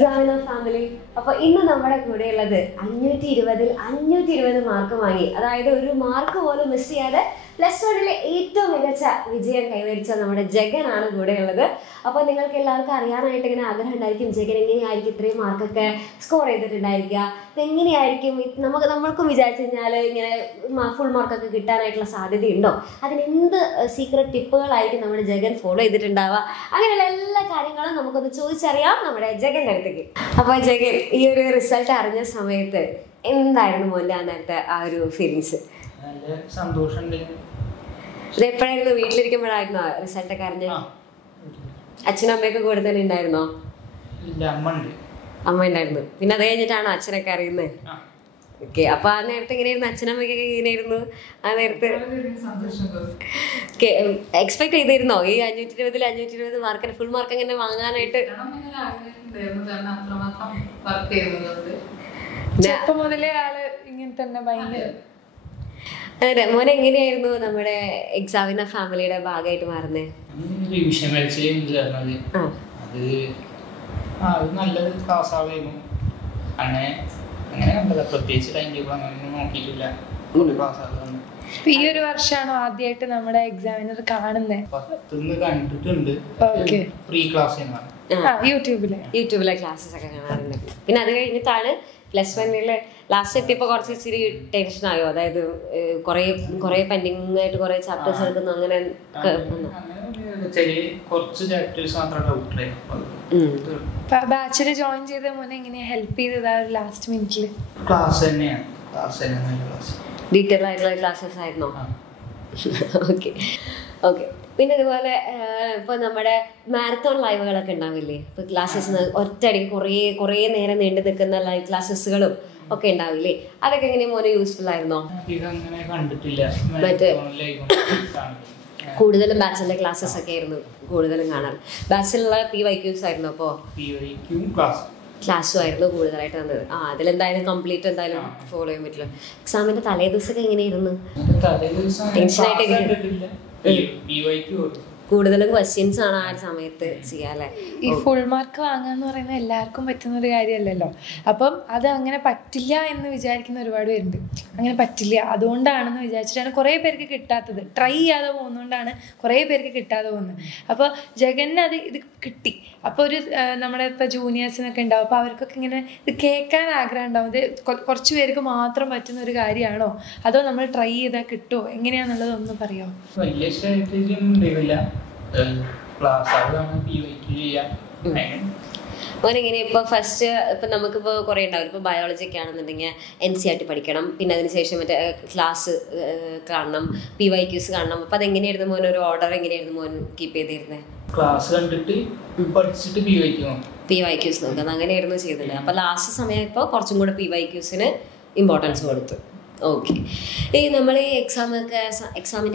Examiner family. അപ്പോൾ ഇന്ന് നമ്മുടെ കൂടെയുള്ളത് 520-ൽ 520 മാർക്ക് വാങ്ങി, അതായത് ഒരു മാർക്ക് പോലും മിസ് ചെയ്യാതെ +1-ലെ ഏറ്റവും മികച്ച വിജയം കൈവരിച്ച നമ്മുടെ ജഗനാണ് കൂടെയുള്ളത്. അപ്പോൾ നിങ്ങൾക്ക് എല്ലാവർക്കും അറിയാനായിട്ട് ഇങ്ങനെ ആഗ്രഹം ഉണ്ടായിരിക്കും, ജഗൻ എങ്ങനെയായിരിക്കും ഇത്രയും മാർക്കൊക്കെ സ്കോർ ചെയ്തിട്ടുണ്ടായിരിക്കുക, എങ്ങനെയായിരിക്കും നമ്മൾക്കും വിചാരിച്ചു കഴിഞ്ഞാൽ ഇങ്ങനെ ഫുൾ മാർക്കൊക്കെ കിട്ടാനായിട്ടുള്ള സാധ്യതയുണ്ടോ, അതിനെന്ത് സീക്രട്ട് ടിപ്പുകളായിരിക്കും നമ്മുടെ ജഗൻ ഫോളോ ചെയ്തിട്ടുണ്ടാവുക, അങ്ങനെയുള്ള എല്ലാ കാര്യങ്ങളും നമുക്കൊന്ന് ചോദിച്ചറിയാം നമ്മുടെ ജഗൻ്റെ അടുത്തേക്ക്. അപ്പോൾ ജഗൻ, ഈ ഒരു റിസൾട്ട് അറിഞ്ഞ സമയത്ത് എന്തായിരുന്നു മോൻ്റെ അന്നത്തെ ആ ഒരു ഫീലിങ്സ്? നല്ല സന്തോഷമുണ്ട്. ഇത് എപ്പോഴായിരുന്നു? വീട്ടിലിരിക്കുമ്പോഴായിരുന്നോ റിസൾട്ടൊക്കെ അറിഞ്ഞ? അച്ഛനും അമ്മയൊക്കെ കൂടെ തന്നെ ഉണ്ടായിരുന്നോ? അമ്മ ഉണ്ടായിരുന്നു. പിന്നെ അത് കഴിഞ്ഞിട്ടാണോ അച്ഛനൊക്കെ അറിയുന്നത്? ഓക്കെ. അപ്പൊ ആ നേരത്തെ എങ്ങനെയായിരുന്നു? അച്ഛനമ്മയ്ക്കൊക്കെ എങ്ങനെയായിരുന്നു ആ നേരത്തെ? എക്സ്പെക്ട് ചെയ്തിരുന്നോ ഈ 520-ൽ 520 മാർക്കിന് ഫുൾ മാർക്ക് എങ്ങനെ വാങ്ങാനായിട്ട്? മുതലേ ആള് ഇങ്ങനെ തന്നെ ഭയങ്കര. അതെ, മോനെ എങ്ങനെയായിരുന്നു നമ്മുടെ എക്സാമിനർ ഫാമിലിയുടെ ഭാഗമായിട്ട് മാറുന്നത്? നല്ലൊരു ക്ലാസ്സായിരുന്നു. അങ്ങനെ കണ്ടത്, പ്രത്യേകിച്ച് ടൈം ടേബിൾ അങ്ങനെ നോക്കിയിട്ടില്ല. ഈ ഒരു വർഷമാണോ ആദ്യമായിട്ട് നമ്മുടെ എക്സാമിനർ കാണുന്നത്? 10 കണ്ടിട്ടുണ്ട്. ഫ്രീ ക്ലാസ് യൂട്യൂബിലെ ക്ലാസ്സസ് ഒക്കെ കാണാറുണ്ട്. പിന്നെ അത് കഴിഞ്ഞിട്ടാണ് +1-ല് ലാസ്റ്റ് എത്തിയപ്പോൾ കുറച്ച് ഇച്ചിരി ടെൻഷനായോ? അതായത് കുറേ പെൻഡിങ് ആയിട്ട് കുറേ ചാപ്റ്റേഴ്സ് എടുക്കുന്നു, അങ്ങനെ ബാച്ചില് ജോയിൻ ചെയ്ത മോനെ എങ്ങനെയാ ഹെൽപ്പ് ചെയ്തത് ലാസ്റ്റ് മിനിറ്റില്? ഡീറ്റെയിൽ ആയിട്ടുള്ള ക്ലാസ്സസ് ആയിരുന്നോ? ഓക്കെ. പിന്നെ അതുപോലെ ഇപ്പോൾ നമ്മുടെ മാരത്തോൺ ലൈവുകളൊക്കെ ഉണ്ടാവില്ലേ? ഇപ്പോൾ ക്ലാസ്സസ് ഒറ്റയടിക്ക് കുറേ നേരം നീണ്ടു നിൽക്കുന്ന ലൈവ് ക്ലാസ്സസുകളും ഒക്കെ ഉണ്ടാവില്ലേ? അതൊക്കെ എങ്ങനെയാ മോനെ യൂസ്ഫുൾ ആയിരുന്നോ? മറ്റേ കൂടുതലും ബാച്ചിലെ ക്ലാസ്സസ് ഒക്കെ ആയിരുന്നു കൂടുതലും കാണാൻ. ബാച്ചിലുള്ള PYQs ആയിരുന്നു, അപ്പോൾ ക്ലാസ്സും ആയിരുന്നു കൂടുതലായിട്ട് വന്നത്. അതിലെന്തായാലും കംപ്ലീറ്റ് എന്തായാലും ഫോളോ ചെയ്യാൻ പറ്റില്ല. എക്സാമിന്റെ തലേ ദിവസമൊക്കെ എങ്ങനെയായിരുന്നു? ടെൻഷനായിട്ട് കൂടുതലും ക്വസ്റ്റ്യൻസ് ആണ് ആ സമയത്ത് ചെയ്യാല്ലേ? ഈ ഫുൾ മാർക്ക് വാങ്ങാന്ന് പറയുന്നത് എല്ലാവർക്കും പറ്റുന്ന ഒരു കാര്യമല്ലല്ലോ. അപ്പം അത് അങ്ങനെ പറ്റില്ല എന്ന് വിചാരിക്കുന്ന ഒരുപാട് പേരുണ്ട്. അങ്ങനെ പറ്റില്ല, അതുകൊണ്ടാണെന്ന് വിചാരിച്ചിട്ടാണ് കുറേ പേർക്ക് കിട്ടാത്തത്. ട്രൈ ചെയ്യാതെ പോകുന്നതുകൊണ്ടാണ് കുറേ പേർക്ക് കിട്ടാതെ പോകുന്നത്. അപ്പോൾ ജഗന് ഇത് കിട്ടി. അപ്പോൾ നമ്മുടെ ഇപ്പോൾ ജൂനിയേഴ്സിനൊക്കെ ഉണ്ടാവും, അപ്പോൾ അവർക്കൊക്കെ ഇങ്ങനെ ഇത് കേൾക്കാൻ ആഗ്രഹം ഉണ്ടാവും. ഇത് കുറച്ച് പേർക്ക് മാത്രം പറ്റുന്ന ഒരു കാര്യമാണോ, അതോ നമ്മൾ ട്രൈ ചെയ്താൽ കിട്ടുമോ, എങ്ങനെയാണെന്നുള്ളത് ഒന്ന് പറയാമോ? ഓനെങ്ങനെ ഇപ്പോൾ ഫസ്റ്റ് ഇപ്പം നമുക്കിപ്പോൾ കുറേ ഉണ്ടാവും. ഇപ്പോൾ ബയോളജി ഒക്കെ ആണെന്നുണ്ടെങ്കിൽ NCERT പഠിക്കണം, പിന്നെ അതിനുശേഷം മറ്റേ ക്ലാസ് കാണണം, PYQs കാണണം. അപ്പം അതെങ്ങനെയായിരുന്നു മോൻ, ഒരു ഓർഡർ എങ്ങനെയായിരുന്നു മോൻ കീപ്പ് ചെയ്തിരുന്നത്? ക്ലാസ് കണ്ടിട്ട് പഠിച്ചിട്ട് PYQs നോക്കുന്നത്, അങ്ങനെയായിരുന്നു ചെയ്തത്. അപ്പം ലാസ്റ്റ് സമയം ഇപ്പോൾ കുറച്ചും കൂടെ PYQsന് ഇമ്പോർട്ടൻസ് കൊടുത്തു. ഓക്കെ. ഈ നമ്മൾ ഈ എക്സാമിൻ്റെ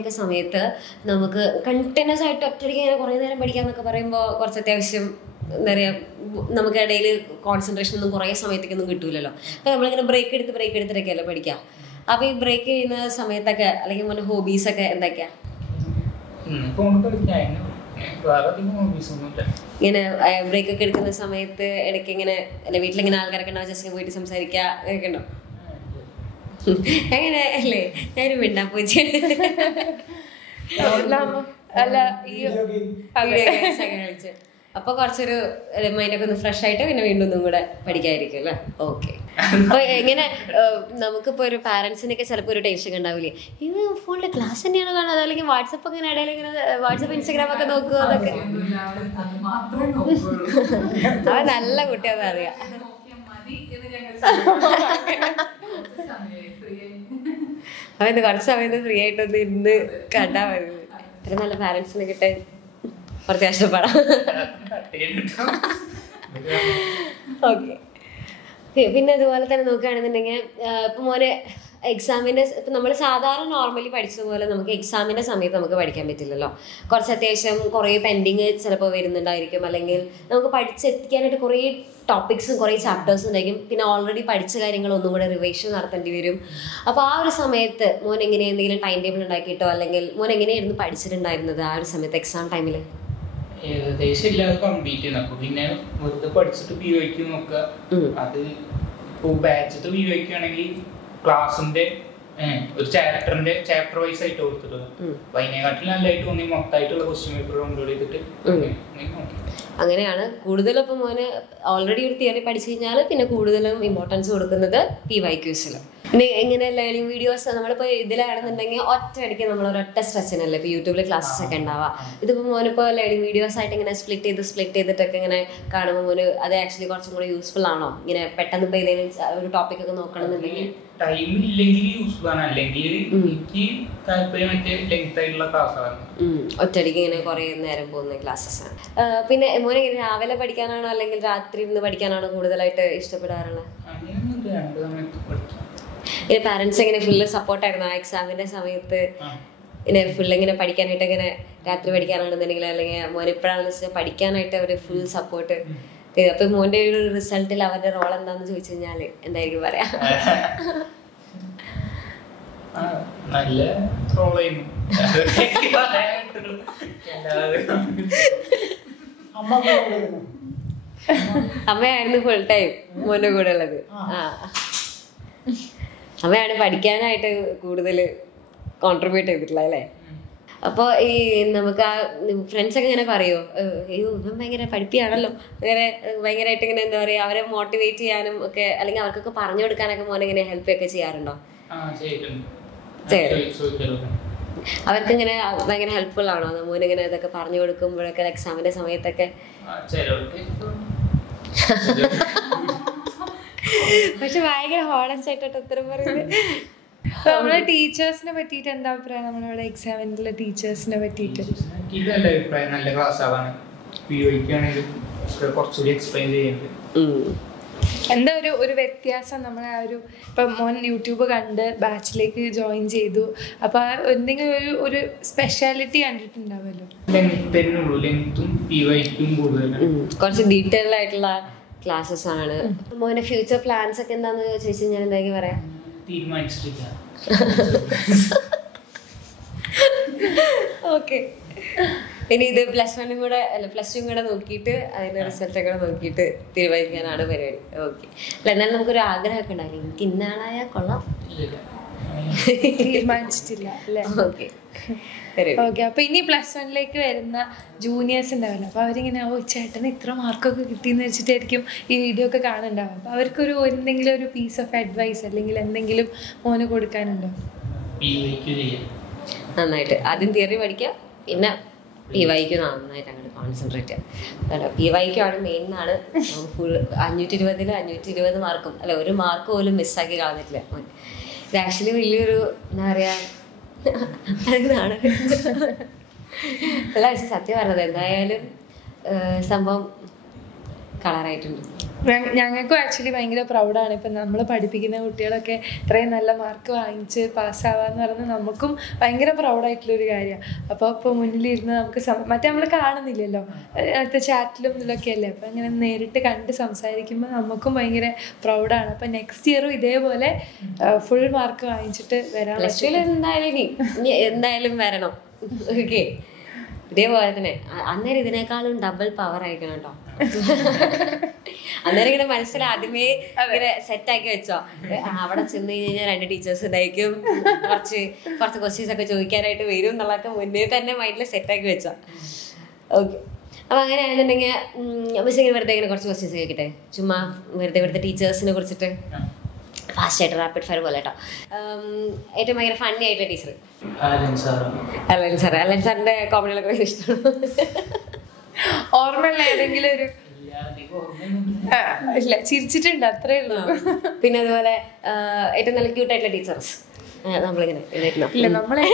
ഒക്കെ സമയത്ത് നമുക്ക് കണ്ടിന്യൂസ് ആയിട്ട് ഒറ്റയടിക്ക് ഇങ്ങനെ കുറേ നേരം പഠിക്കാന്നൊക്കെ പറയുമ്പോൾ കുറച്ച് അത്യാവശ്യം എന്താ പറയുക, നമുക്ക് ഇടയിൽ കോൺസെൻട്രേഷൻ ഒന്നും കുറേ സമയത്തേക്കൊന്നും കിട്ടൂലല്ലോ. അപ്പോൾ നമ്മളിങ്ങനെ ബ്രേക്ക് എടുത്തിട്ടൊക്കെയല്ലോ പഠിക്കുക. അപ്പോൾ ഈ ബ്രേക്ക് ചെയ്യുന്ന സമയത്തൊക്കെ അല്ലെങ്കിൽ മോൻ്റെ ഹോബീസൊക്കെ എന്തൊക്കെയാ? ഇങ്ങനെ ബ്രേക്ക് ഒക്കെ എടുക്കുന്ന സമയത്ത് ഇടയ്ക്ക് ഇങ്ങനെ അല്ലെ വീട്ടിലിങ്ങനെ ആൾക്കാരൊക്കെ ഉണ്ടാവും, ജസ്റ്റ് പോയിട്ട് സംസാരിക്കുക, അങ്ങനെയൊക്കെ ഉണ്ടോ? അങ്ങനെ അല്ലേ? ഞാനും മിണ്ടാ പൂച്ച കളിച്ച് അപ്പൊ കുറച്ചൊരു മൈൻഡൊക്കെ ഒന്ന് ഫ്രഷ് ആയിട്ട് പിന്നെ വീണ്ടും ഒന്നും കൂടെ പഠിക്കാതിരിക്കും അല്ലേ? ഓക്കെ. അപ്പൊ എങ്ങനെ നമുക്കിപ്പോ ഒരു പാരന്റ്സിനൊക്കെ ചിലപ്പോൾ ഒരു ടെൻഷൻ ഉണ്ടാവില്ലേ, ഇത് ഫോണിലെ ക്ലാസ് തന്നെയാണോ കാണുന്നത്, അല്ലെങ്കിൽ വാട്സപ്പ് അങ്ങനെ ഇടയിൽ ഇങ്ങനെ വാട്സപ്പ് ഇൻസ്റ്റാഗ്രാം ഒക്കെ നോക്കുക എന്നൊക്കെ? അവൻ നല്ല കുട്ടിയാന്ന് അറിയാം. അവന് കുറച്ച് സമയത്ത് ഫ്രീ ആയിട്ടൊന്ന് ഇന്ന് കണ്ടാ മതി. ഇത്ര നല്ല പാരന്റ്സിനെ കിട്ടാൻ കുറച്ച് കഷ്ടപ്പെടാം. ഓക്കെ. പിന്നെ അതുപോലെ തന്നെ നോക്കുകയാണെന്നുണ്ടെങ്കിൽ ഇപ്പം മോനെ എക്സാമിൻ്റെ ഇപ്പം നമ്മൾ സാധാരണ നോർമലി പഠിച്ചതുപോലെ നമുക്ക് എക്സാമിൻ്റെ സമയത്ത് നമുക്ക് പഠിക്കാൻ പറ്റില്ലല്ലോ. കുറച്ച് അത്യാവശ്യം കുറേ പെൻഡിങ് ചിലപ്പോൾ വരുന്നുണ്ടായിരിക്കും, അല്ലെങ്കിൽ നമുക്ക് പഠിച്ചെത്തിക്കാനായിട്ട് കുറേ ടോപ്പിക്സും കുറേ ചാപ്റ്റേഴ്സും ഉണ്ടായിരിക്കും. പിന്നെ ഓൾറെഡി പഠിച്ച കാര്യങ്ങൾ ഒന്നും കൂടെ റിവിഷൻ നടത്തേണ്ടി വരും. അപ്പോൾ ആ ഒരു സമയത്ത് മോൻ എങ്ങനെ എന്തെങ്കിലും ടൈം ടേബിൾ ഉണ്ടാക്കിയിട്ടോ അല്ലെങ്കിൽ മോൻ എങ്ങനെയായിരുന്നു പഠിച്ചിട്ടുണ്ടായിരുന്നത് ആ ഒരു സമയത്ത് എക്സാം ടൈമിൽ? ഏകദേശം എല്ലാവരും കംപ്ലീറ്റ് ചെയ്യുന്നു. അപ്പൊ പിന്നെ വെറുതെ പഠിച്ചിട്ട് POയ്ക്ക് നോക്കുക. അത് ഇപ്പോൾ ബാച്ചത്ത് POയ്ക്കാണെങ്കിൽ ക്ലാസ്സിന്റെ ഒരു ചാപ്റ്റർ വൈസ് ആയിട്ട് കൊടുത്തിട്ടുള്ളത്. അപ്പൊ അതിനെക്കാട്ടിൽ നല്ലതായിട്ട് തോന്നി മൊത്തമായിട്ടുള്ള ക്വസ്റ്റ്യൻ പേപ്പർ ഡൗൺലോഡ് ചെയ്തിട്ട് അങ്ങനെയാണ് കൂടുതലും. ഇപ്പം മോന് ഓൾറെഡി ഒരു തിയറി പഠിച്ചു കഴിഞ്ഞാൽ പിന്നെ കൂടുതലും ഇമ്പോർട്ടൻസ് കൊടുക്കുന്നത് PYQs-ല്. പിന്നെ എങ്ങനെ ലേണിംഗ് വീഡിയോസ് നമ്മളിപ്പോൾ ഇതിലാണെന്നുണ്ടെങ്കിൽ ഒറ്റയടിക്ക് നമ്മൾ ഒരൊറ്റ സ്ട്രെച്ചിനല്ലേ ഇപ്പോൾ യൂട്യൂബിൽ ക്ലാസ്സസ് ഒക്കെ ഉണ്ടാവുക. ഇതിപ്പോൾ മോനിപ്പോൾ ലേണിംഗ് വീഡിയോസ് ആയിട്ട് ഇങ്ങനെ സ്പ്ലിറ്റ് ചെയ്തിട്ടൊക്കെ ഇങ്ങനെ കാണുമ്പോൾ മോന് അത് ആക്ച്വലി കുറച്ചും കൂടി യൂസ്ഫുൾ ആണോ? ഇങ്ങനെ പെട്ടെന്ന് ഇപ്പോൾ ഏതെങ്കിലും ഒരു ടോപ്പിക് ഒക്കെ നോക്കണമെന്നുണ്ടെങ്കിൽ ടൈം ഇല്ലെങ്കിൽ യൂസ്ഫുൾ ആണ്, അല്ലെങ്കിൽ എനിക്ക് താല്പര്യം മറ്റേ ലെങ്ത് ആയിട്ടുള്ള ക്ലാസ്സാണ്. ഒറ്റയടിക്ക് ഇങ്ങനെ കുറേ നേരം പോകുന്ന ക്ലാസ്സസ് ആണ്. പിന്നെ മോനെ രാവിലെ പഠിക്കാനാണോ അല്ലെങ്കിൽ രാത്രി ഇരുന്ന് പഠിക്കാനാണോ കൂടുതലായിട്ട് ഇഷ്ടപ്പെടാറുള്ളത്? ഇങ്ങനെ പാരന്റ്സ് എങ്ങനെ ഫുള്ള് സപ്പോർട്ടായിരുന്നു ആ എക്സാമിന്റെ സമയത്ത്? ഇങ്ങനെ ഫുള്ള് ഇങ്ങനെ പഠിക്കാനായിട്ട് ഇങ്ങനെ രാത്രി പഠിക്കാനാണെന്നുണ്ടെങ്കിൽ അല്ലെങ്കിൽ മോൻ ഇപ്പോഴാണെന്ന് വെച്ചാൽ പഠിക്കാനായിട്ട് അവർ ഫുൾ സപ്പോർട്ട്? അപ്പൊ മോന്റെ ഒരു റിസൾട്ടിൽ അവരുടെ റോൾ എന്താന്ന് ചോദിച്ചു കഴിഞ്ഞാല് എന്തായിരിക്കും പറയാ? നല്ല റോളായിരുന്നു. അമ്മയായിരുന്നു ഫുൾ ടൈം മോന്റെ കൂടെ ഉള്ളത്. അമ്മയാണ് പഠിക്കാനായിട്ട് കൂടുതൽ കോൺട്രിബ്യൂട്ട് ചെയ്തിട്ടുള്ളത് അല്ലേ? അപ്പോൾ ഈ നമുക്ക് ആ ഫ്രണ്ട്സ് ഒക്കെ ഇങ്ങനെ പറയുമോ, അയ്യോ ഇവൻ ഭയങ്കര പഠിപ്പിയാണല്ലോ, അങ്ങനെ ഭയങ്കരമായിട്ട് ഇങ്ങനെ എന്താ പറയുക അവരെ മോട്ടിവേറ്റ് ചെയ്യാനും ഒക്കെ അല്ലെങ്കിൽ അവർക്കൊക്കെ പറഞ്ഞു കൊടുക്കാനൊക്കെ മോനെ ഇങ്ങനെ ഹെൽപ്പ് ഒക്കെ ചെയ്യാറുണ്ടോ? അവർക്ക് ഇങ്ങനെ ഭയങ്കര ഹെൽപ്ഫുൾ ആണോ മോനിങ്ങനെ ഇതൊക്കെ പറഞ്ഞു കൊടുക്കുമ്പോഴൊക്കെ എക്സാമിന്റെ സമയത്തൊക്കെ? പക്ഷെ ഭയങ്കര ഹോണസ്റ്റ് ആയിട്ടോ ഉത്തരം പറയുന്നത്. നമ്മളെ ടീച്ചേഴ്സിനെ പറ്റിയിട്ട് എന്താ അഭിപ്രായം? നമ്മളിവിടെ എക്സാമിനുള്ള ടീച്ചേഴ്സിനെ പറ്റിയിട്ട് നല്ല അഭിപ്രായം, നല്ല ക്ലാസ് ആവാണ്. കുറച്ചുകൂടി എക്സ്പ്ലെയിൻ ചെയ്യുന്നുണ്ട്. എന്താ ഒരു വ്യത്യാസം നമ്മളെ ആ ഒരു ഇപ്പം മോൻ യൂട്യൂബ് കണ്ട് ബാച്ചിലേക്ക് ജോയിൻ ചെയ്തു, അപ്പൊ എന്തെങ്കിലും ഒരു സ്പെഷ്യാലിറ്റി കണ്ടിട്ടുണ്ടാവുമല്ലോ? കുറച്ച് ഡീറ്റെയിൽ ആയിട്ടുള്ള ക്ലാസ്സസ് ആണ്. മോന്റെ ഫ്യൂച്ചർ പ്ലാൻസ് ഒക്കെ എന്താന്ന് ചോദിച്ചു കഴിഞ്ഞാൽ എന്തായിരിക്കും പറയാ? തീരുമാനിച്ചിട്ടില്ല. ഓക്കെ, ഇനി ഇത് +1 കൂടെ അല്ല +2 കൂടെ നോക്കിയിട്ട് അതിന്റെ റിസൾട്ട് ഒക്കെ നോക്കിയിട്ട് തീരുമാനിക്കാനാണ് പരിപാടി. ഓക്കെ, അല്ല എന്നാലും നമുക്കൊരു ആഗ്രഹമൊക്കെ ഉണ്ടാവില്ല, എനിക്ക് ഇന്നാളായ കൊള്ളാം, തീരുമാനിച്ചിട്ടില്ല അല്ലേ? Okay okay. അപ്പൊ ഇനി +1ലേക്ക് വരുന്ന ജൂനിയേഴ്സ് ഉണ്ടാവില്ല, അപ്പൊ അവരിങ്ങനെ ഓ ചേട്ടന് ഇത്ര മാർക്കൊക്കെ കിട്ടിയെന്ന് വെച്ചിട്ടായിരിക്കും ഈ വീഡിയോ ഒക്കെ കാണുന്നുണ്ടാവും. അപ്പൊ അവർക്കൊരു എന്തെങ്കിലും ഒരു പീസ് ഓഫ് അഡ്വൈസ് അല്ലെങ്കിൽ എന്തെങ്കിലും മോന് കൊടുക്കാനുണ്ടോ? നന്നായിട്ട് ആദ്യം തിയറി പഠിക്കുക, പിന്നെ PYQ നന്നായിട്ട് അങ്ങോട്ട് കോൺസെൻട്രേറ്റ് ചെയ്യുക. PYQ ആണ് മെയിൻ ആണ്. ഫുൾ 520 520 മാർക്കും അല്ല, ഒരു മാർക്ക് പോലും മിസ്സാക്കി കളഞ്ഞിട്ടില്ല. ഇത് ആക്ച്വലി വലിയൊരു എന്താ പറയാ അതാണ് അല്ല, പക്ഷെ സത്യം പറഞ്ഞത് എന്തായാലും സംഭവം കളറായിട്ടുണ്ട്. ഞങ്ങൾക്കും ആക്ച്വലി ഭയങ്കര പ്രൗഡാണ്. ഇപ്പം നമ്മൾ പഠിപ്പിക്കുന്ന കുട്ടികളൊക്കെ ഇത്രയും നല്ല മാർക്ക് വാങ്ങിച്ച് പാസ്സാവാന്ന് പറയുന്നത് നമുക്കും ഭയങ്കര പ്രൗഡായിട്ടുള്ളൊരു കാര്യമാണ്. അപ്പോൾ ഇപ്പോൾ മുന്നിലിരുന്ന് നമുക്ക് മറ്റേ നമ്മൾ കാണുന്നില്ലല്ലോ, അടുത്ത ചാറ്റിലും ഇതിലൊക്കെ അല്ലേ, അപ്പം അങ്ങനെ നേരിട്ട് കണ്ട് സംസാരിക്കുമ്പോൾ നമുക്കും ഭയങ്കര പ്രൗഡാണ്. അപ്പം നെക്സ്റ്റ് ഇയറും ഇതേപോലെ ഫുൾ മാർക്ക് വാങ്ങിച്ചിട്ട് വരാൻ എന്തായാലും വരണം. ഓക്കെ, ഇതേപോലെ തന്നെ അന്നേരം ഇതിനേക്കാളും ഡബിൾ പവർ ആയിരിക്കണം കേട്ടോ. അന്നേരം ഇങ്ങനെ മനസ്സിൽ ആദ്യമേ ഇങ്ങനെ സെറ്റാക്കി വെച്ചോ, അവിടെ ചെന്ന് കഴിഞ്ഞാൽ 2 ടീച്ചേഴ്സ് ഉണ്ടായിരിക്കും, കുറച്ച് ക്വസ്റ്റ്യൻസ് ഒക്കെ ചോദിക്കാനായിട്ട് വരും എന്നുള്ളതൊക്കെ മുന്നേ തന്നെ മൈൻഡിൽ സെറ്റാക്കി വെച്ചോ. ഓക്കെ, അപ്പൊ അങ്ങനെ ആണെന്നുണ്ടെങ്കിൽ മിസ് ഇങ്ങനെ വെറുതെ ഇങ്ങനെ കുറച്ച് ക്വസ്റ്റ്യൻസ് ചോദിക്കട്ടെ, ചുമ്മാ വെറുതെ ഇവിടുത്തെ ടീച്ചേഴ്സിനെ കുറിച്ചിട്ട് ഫാസ്റ്റ് ആയിട്ട് റാപ്പിഡ് ഫയർ പോലെ കേട്ടോ. ഏറ്റവും ഭയങ്കര ഫണ്ണി ആയിട്ടുള്ള ടീച്ചർ അലൻ സാറിന്റെ കോമഡികളൊക്കെ ഭയങ്കര ഇഷ്ടമാണ്. ഓർമ്മയുള്ള ഏതെങ്കിലും ഒരു ഇല്ല ചിരിച്ചിട്ടുണ്ട് അത്രേ ഉള്ളൂ. പിന്നെ അതുപോലെ ഏറ്റവും നല്ല ക്യൂട്ടായിട്ടുള്ള ടീച്ചേഴ്സ് നമ്മളിങ്ങനെ ഇല്ല നമ്മളെ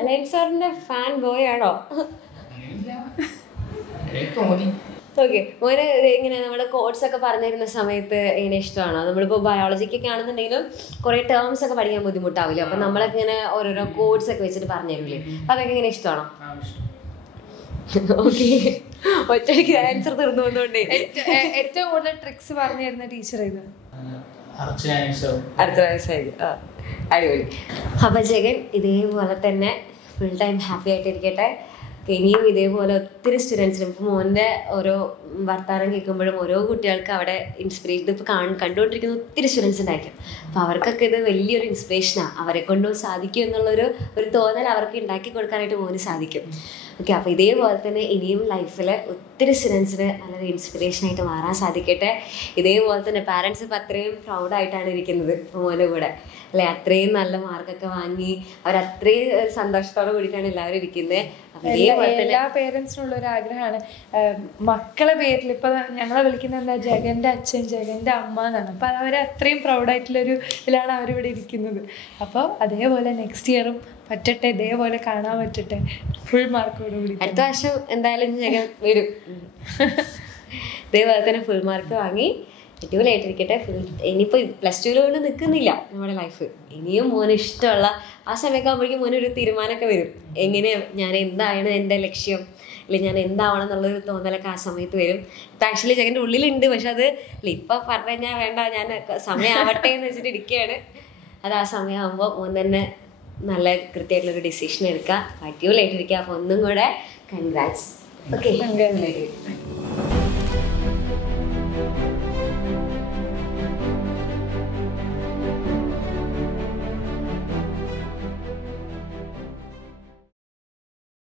അലൻ സാറിന്റെ ഫാൻ ബോയ് ആണോ? ഓക്കെ, മോന് ഇങ്ങനെ നമ്മുടെ കോഡ്സ് ഒക്കെ പറഞ്ഞിരുന്ന സമയത്ത് ഇങ്ങനെ ഇഷ്ടമാണോ? നമ്മളിപ്പോൾ ബയോളജിക്കൊക്കെ ആണെന്നുണ്ടെങ്കിലും കുറെ ടേംസ് ഒക്കെ പഠിക്കാൻ ബുദ്ധിമുട്ടാവില്ലേ, അപ്പൊ നമ്മളൊക്കെ ഇങ്ങനെ ഓരോരോ കോഡ്സ് ഒക്കെ വെച്ചിട്ട് പറഞ്ഞു തരൂലേ, അതൊക്കെ ഇങ്ങനെ ഇഷ്ടമാണോ? ഓക്കെ, ഒറ്റയ്ക്ക് ആൻസർ തീർന്നു വന്നുകൊണ്ടേ. ഏറ്റവും കൂടുതൽ ട്രിക്സ് പറഞ്ഞു തരുന്ന ടീച്ചർ ഇത് അടുത്ത വയസ്സായി. അടിപൊളി. അപ്പൊ ജഗൻ ഇതേപോലെ തന്നെ ഫുൾ ടൈം ഹാപ്പി ആയിട്ടിരിക്കട്ടെ. ഇനിയും ഇതേപോലെ ഒത്തിരി സ്റ്റുഡൻസിനും ഇപ്പം മോൻ്റെ ഓരോ വർത്താനം കേൾക്കുമ്പോഴും ഓരോ കുട്ടികൾക്ക് അവിടെ ഇൻസ്പിറേഷൻ ഇപ്പോൾ കണ്ടുകൊണ്ടിരിക്കുന്ന ഒത്തിരി സ്റ്റുഡൻസ് ഉണ്ടായിരിക്കും. അപ്പോൾ അവർക്കൊക്കെ ഇത് വലിയൊരു ഇൻസ്പിറേഷനാണ്. അവരെ കൊണ്ടും സാധിക്കും എന്നുള്ളൊരു തോന്നൽ അവർക്ക് ഉണ്ടാക്കി കൊടുക്കാനായിട്ട് മോന് സാധിക്കും. ഓക്കെ, അപ്പോൾ ഇതേപോലെ തന്നെ ഇനിയും ലൈഫിൽ ഒത്തിരി സ്റ്റുഡൻസിന് നല്ലൊരു ഇൻസ്പിറേഷനായിട്ട് മാറാൻ സാധിക്കട്ടെ. ഇതേപോലെ തന്നെ പാരൻസ് ഇപ്പം അത്രയും പ്രൗഡായിട്ടാണ് ഇരിക്കുന്നത് മോൻ്റെ കൂടെ അല്ലെ. അത്രയും നല്ല മാർക്കൊക്കെ വാങ്ങി അവരത്രയും സന്തോഷത്തോടെ കൂടിയിട്ടാണ് എല്ലാവരും ഇരിക്കുന്നത്. എല്ലാ പേരൻസിനുള്ള ഒരു ആഗ്രഹമാണ് മക്കളെ പേരിൽ ഇപ്പൊ ഞങ്ങളെ വിളിക്കുന്നത് എന്താ ജഗന്റെ അച്ഛൻ ജഗന്റെ അമ്മ എന്നാണ്. അപ്പൊ അവരെ അത്രയും പ്രൗഡായിട്ടുള്ളൊരു ഇതിലാണ് അവരിവിടെ ഇരിക്കുന്നത്. അപ്പോൾ അതേപോലെ നെക്സ്റ്റ് ഇയറും പറ്റട്ടെ, ഇതേപോലെ കാണാൻ പറ്റട്ടെ, ഫുൾ മാർക്കോട് കൂടി. അടുത്ത വർഷം എന്തായാലും ജഗൻ വരും. ഇതേപോലെ തന്നെ ഫുൾ മാർക്ക് വാങ്ങി അടിപൊളിയായിട്ടിരിക്കട്ടെ. ഇനിയിപ്പോൾ +2 കൊണ്ട് നിൽക്കുന്നില്ല നമ്മുടെ ലൈഫ്. ഇനിയും മോന് ഇഷ്ടമുള്ള ആ സമയമൊക്കെ ആകുമ്പോഴേക്കും മോനൊരു തീരുമാനമൊക്കെ വരും. എങ്ങനെ ഞാൻ എന്താണ് എൻ്റെ ലക്ഷ്യം, അല്ലെങ്കിൽ ഞാൻ എന്താവണം എന്നുള്ളൊരു തോന്നലൊക്കെ ആ സമയത്ത് വരും. ഇപ്പം ആക്ച്വലി ജഗൻ്റെ ഉള്ളിലുണ്ട്, പക്ഷെ അത് ഇപ്പം പറഞ്ഞു കഴിഞ്ഞാൽ വേണ്ട, ഞാൻ സമയമാവട്ടെ എന്ന് വെച്ചിട്ട് ഇരിക്കുകയാണ്. അത് ആ സമയമാകുമ്പോൾ മോൻ തന്നെ നല്ല കൃത്യമായിട്ടുള്ളൊരു ഡിസിഷൻ എടുക്കുക, അടിപൊളിയായിട്ടിരിക്കുക. അപ്പോൾ ഒന്നും കൂടെ കൺഗ്രാറ്റ്സ്. ഓക്കെ.